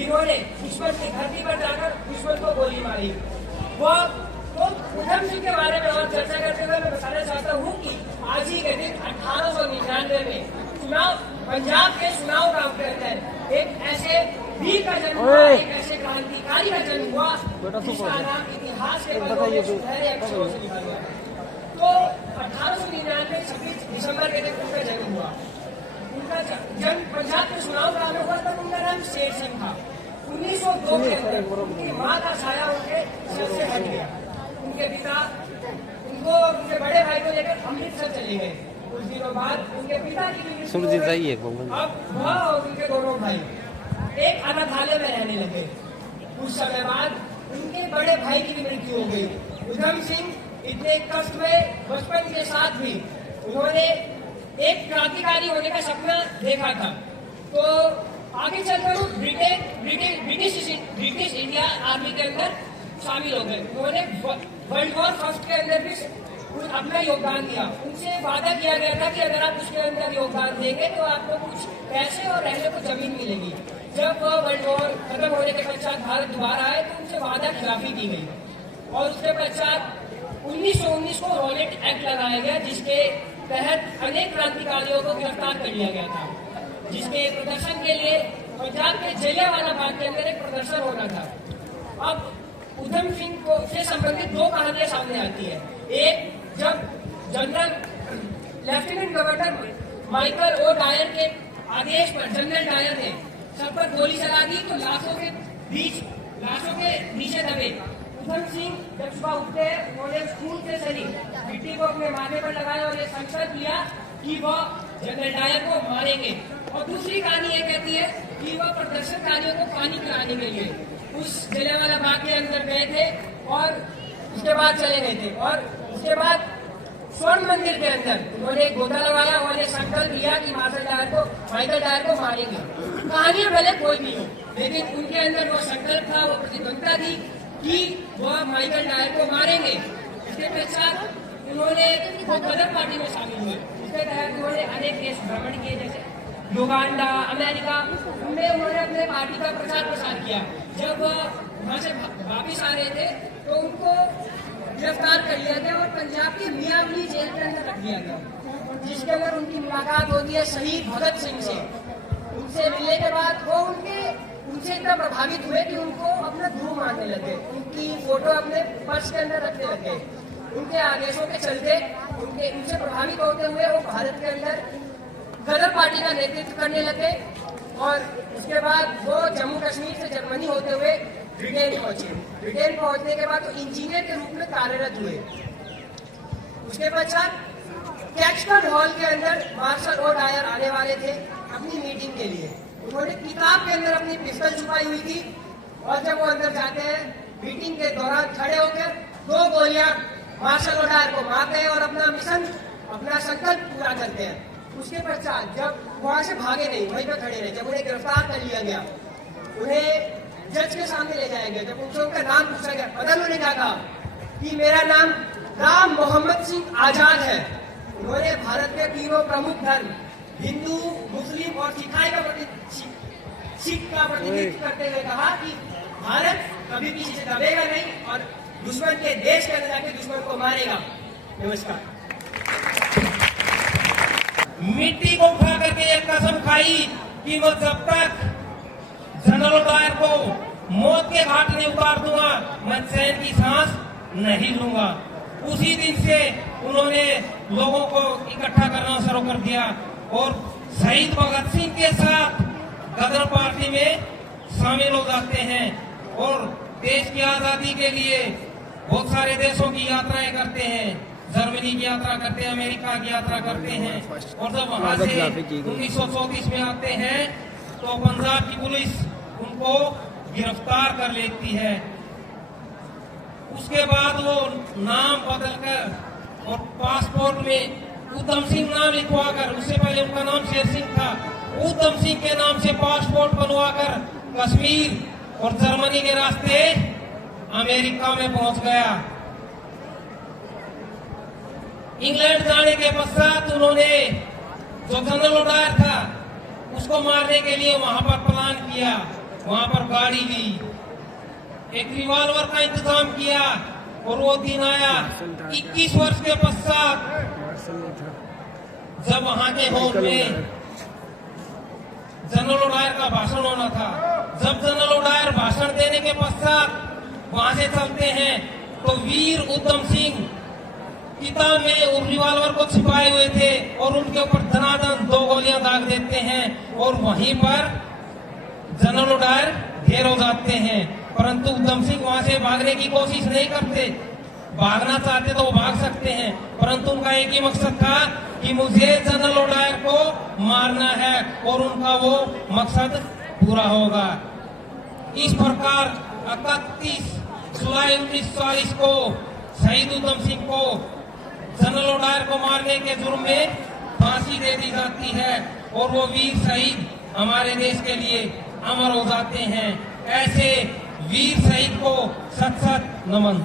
जिन्होंने दुश्मन की धरती पर जाकर दुश्मन को गोली मारी। वो तो उधम सिंह के बारे में और चर्चा करते हुए मैं बताना चाहता हूँ कि आज ही के दिन 1899 में चुनाव पंजाब के चुनाव गांव के अंदर एक ऐसे वीर का जन्म हुआ, एक ऐसे क्रांतिकारी का जन्म हुआ जिसका नाम इतिहास के पन्नों में सुनहरे अक्षरों से लिखा गया। तो 1899 26 दिसंबर के दिन उनका जन्म हुआ। उनका जन्म पंजाब के चुनाव गांव में हुआ, तब उनका नाम शेर सिंह था। 1902 के अंदर उनकी माँ का साया उनके सिर से हट गया। उनके पिता उनके बड़े भाई को लेकर अमृतसर चले गए। कुछ दिनों बाद उनके पिता की अब वह और उनके दोनों भाई एक अनाथालय में रहने लगे। कुछ समय बाद उनके बड़े भाई की भी मृत्यु हो गई। उधम सिंह इतने कष्ट में बचपन के साथ भी उन्होंने एक क्रांतिकारी होने का सपना देखा था। तो आगे चलकर वो ब्रिटिश इंडिया आर्मी के अंदर शामिल हो गए। उन्होंने वर्ल्ड वॉर फर्स्ट के अंदर भी अपना योगदान दिया। उनसे वादा किया गया था कि अगर आप उसके अंदर योगदान देंगे तो आपको कुछ पैसे और रहने को जमीन मिलेगी। जब वर्ल्ड वॉर खत्म होने के पश्चात भारत दोबारा आए तो उनसे वादा खिलाफी की गई और उसके पश्चात 1919 को रॉलेट एक्ट लगाया गया, जिसके तहत अनेक क्रांतिकारियों को गिरफ्तार कर लिया गया था। जिसके प्रदर्शन के लिए पंजाब के जलियांवाला बाग के अंदर एक प्रदर्शन होना था। अब उधम सिंह को से संबंधित दो कहानियां सामने आती है। एक, जब lieutenant governor Michael O'Dwyer के आदेश पर जनरल डायर ने सब पर गोली चला दी तो लाशों के नीचे दबे। उधम सिंह जब सुबह उठते हैं उन्होंने खून से सनी मिट्टी को अपने माथे पर लगाया और ये संकल्प लिया कि वह जनरल डायर को मारेंगे। और दूसरी कहानी ये कहती है कि वह प्रदर्शनकारियों को पानी पिलाने के लिए उस जलियांवाला बाग के अंदर गए थे और उसके बाद चले गए थे। और उसके बाद स्वर्ण मंदिर के अंदर उन्होंने एक गोता लगाया और ये संकल्प लिया कि माइकल डायर को मारेंगे। कहानियां भले कोई भी हो, लेकिन उनके अंदर वो संकल्प था, वो प्रतिबद्धता थी कि वह माइकल डायर को मारेंगे। इसके पश्चात उन्होंने गदर पार्टी में शामिल हुए। इसके तहत उन्होंने अनेक देश भ्रमण किए, जैसे युगांडा, अमेरिका, उनमें उन्होंने अपने पार्टी का प्रचार प्रसार किया। जब वहां से वापिस आ रहे थे तो उनको गिरफ्तार कर लिया गया और पंजाब के मियावली जेल के अंदर रख दिया गया, जिसके अंदर उनकी मुलाकात होती है शहीद भगत सिंह से। उनसे मिलने के बाद वो उनसे इतना प्रभावित हुए कि उनको अपना गुरु मानने लगे। उनकी फोटो अपने पर्स के अंदर रखने लगे। उनके आदेशों के चलते उनसे प्रभावित होते हुए वो भारत के अंदर गदर पार्टी का नेतृत्व करने लगे। और उसके बाद वो जम्मू कश्मीर से जर्मनी होते हुए ब्रिटेन पहुंचे। ब्रिटेन पहुंचने के बाद वो इंजीनियर के रूप में कार्यरत हुए। उसके पश्चात कैक्सटन हॉल के अंदर मार्शल ओ डायर आने वाले थे अपनी मीटिंग के लिए। उन्होंने किताब के अंदर अपनी पिस्टल छुपाई हुई थी और जब वो अंदर जाते हैं मीटिंग के दौरान खड़े होकर 2 गोलियां मार्शल ओ डायर को मारते हैं और अपना संकल्प पूरा करते हैं। उसके पश्चात जब वहां से भागे नहीं, वहीं पर खड़े रहे। जब उन्हें गिरफ्तार कर लिया गया, उन्हें जज के सामने ले जाया गया। जब उनसे उनका नाम पूछा गया, बदल उन्होंने कहा कि मेरा नाम राम मोहम्मद सिंह आजाद है। उन्होंने भारत के 3 प्रमुख धर्म हिंदू, मुस्लिम और सिख का प्रतिनिधित्व करते हुए कहा कि भारत कभी किसी से दबेगा नहीं और दुश्मन के देश के अंदर जाकर दुश्मन को मारेगा। नमस्कार। मिट्टी को उठा करके एक कसम खाई कि मैं जब तक जनरल डायर को मौत के घाट नहीं उतार दूंगा, मैं चैन की सांस नहीं लूंगा। उसी दिन से उन्होंने लोगों को इकट्ठा करना शुरू कर दिया और शहीद भगत सिंह के साथ गदर पार्टी में शामिल हो जाते हैं और देश की आजादी के लिए बहुत सारे देशों की यात्राएं करते हैं। जर्मनी की यात्रा करते हैं, अमेरिका की यात्रा करते हैं और जब वहां से 1934 में आते हैं तो पंजाब की पुलिस उनको गिरफ्तार कर लेती है। उसके बाद वो नाम बदलकर और पासपोर्ट में उधम सिंह नाम लिखवाकर, उससे पहले उनका नाम शेर सिंह था, उधम सिंह के नाम से पासपोर्ट बनवाकर कश्मीर और जर्मनी के रास्ते अमेरिका में पहुंच गया। इंग्लैंड जाने के पश्चात उन्होंने जो जनरल डायर था उसको मारने के लिए वहां पर प्लान किया वहां पर गाड़ी ली, एक रिवॉल्वर का इंतजाम किया और वो दिन आया 21 वर्ष के पश्चात जब वहां के हॉल में जनरल डायर का भाषण होना था। जब जनरल डायर भाषण देने के पश्चात वहां से चलते हैं तो वीर उधम सिंह किताब में उस रिवॉल्वर को छिपाए हुए थे और उनके ऊपर धनाधन 2 गोलियां दाग देते हैं और वहीं पर जनरल डायर ढेर हो जाते हैं। परंतु उधम सिंह वहां से भागने की कोशिश नहीं करते। भागना चाहते तो वो भाग सकते हैं, परंतु उनका एक ही मकसद था कि मुझे जनरल डायर को मारना है और उनका वो मकसद पूरा होगा। इस प्रकार 31 जुलाई 1940 को शहीद उधम सिंह को जनरल डायर को मारने के जुर्म में फांसी दे दी जाती है और वो वीर शहीद हमारे देश के लिए अमर हो जाते हैं। ऐसे वीर शहीद को सत सत नमन।